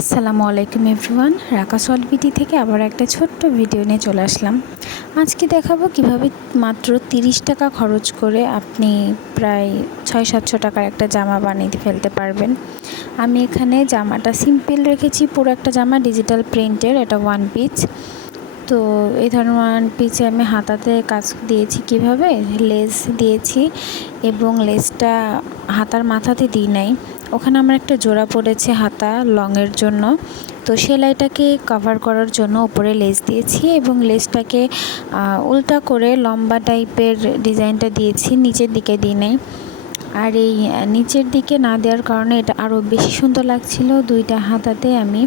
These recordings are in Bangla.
আসসালামু আলাইকুম এভরিওয়ান, রাকা সলবিটি থেকে আবার একটা ছোট্ট ভিডিও নিয়ে চলে আসলাম। আজকে দেখাবো কিভাবে মাত্র 30 টাকা খরচ করে আপনি প্রায় 600-700 টাকার একটা জামা বানিয়ে ফেলতে পারবেন। আমি এখানে জামাটা সিম্পল রেখেছি, পুরো একটা জামা ডিজিটাল প্রিন্টের, এটা ওয়ান পিস। তো এই ধরনের ওয়ান পিসে আমি হাতাতে কাজ দিয়েছি, কিভাবে লেস দিয়েছি এবং লেসটা হাতার মাথাতে দিই নাই, ওখানে আমার একটা জোড়া পড়েছে হাতা লংয়ের জন্য। তো সেলাইটাকে কভার করার জন্য উপরে লেস দিয়েছি এবং লেসটাকে উল্টা করে লম্বা টাইপের ডিজাইনটা দিয়েছি, নিচের দিকে দিই নাই। আর এই নিচের দিকে না দেওয়ার কারণে এটা আরও বেশি সুন্দর লাগছিল। দুইটা হাতাতে আমি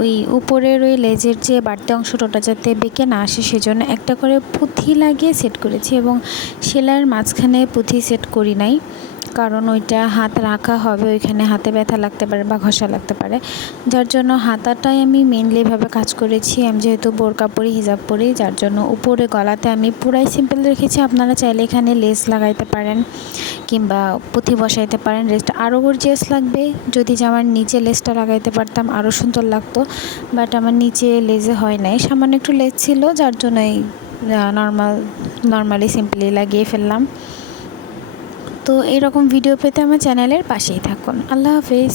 ওই উপরের ওই লেজের যে বাড়তি অংশটা ওটা যাতে বেঁকে না আসে সেজন্য একটা করে পুঁথি লাগিয়ে সেট করেছি এবং সেলাইয়ের মাঝখানে পুঁথি সেট করি নাই, কারণ ওইটা হাত রাখা হবে, ওইখানে হাতে ব্যথা লাগতে পারে বা ঘষা লাগতে পারে, যার জন্য হাতাটাই আমি মেনলি এভাবে কাজ করেছি। আমি যেহেতু বোরকা পরি, হিজাব পরি, যার জন্য উপরে গলাতে আমি পুরাই সিম্পল রেখেছি। আপনারা চাইলে এখানে লেস লাগাইতে পারেন কিংবা পুঁথি বসাইতে পারেন, লেসটা আরও গর্জিয়াস লাগবে। যদি আমার নিচে লেসটা লাগাইতে পারতাম আরও সুন্দর লাগতো, বাট আমার নিচে লেজে হয় নাই, সামান্য একটু লেজ ছিল, যার জন্য এই নর্মালি সিম্পলি লাগিয়ে ফেললাম। তো এরকম ভিডিও পেতে আমার চ্যানেলের পাশেই থাকুন। আল্লাহ হাফেজ।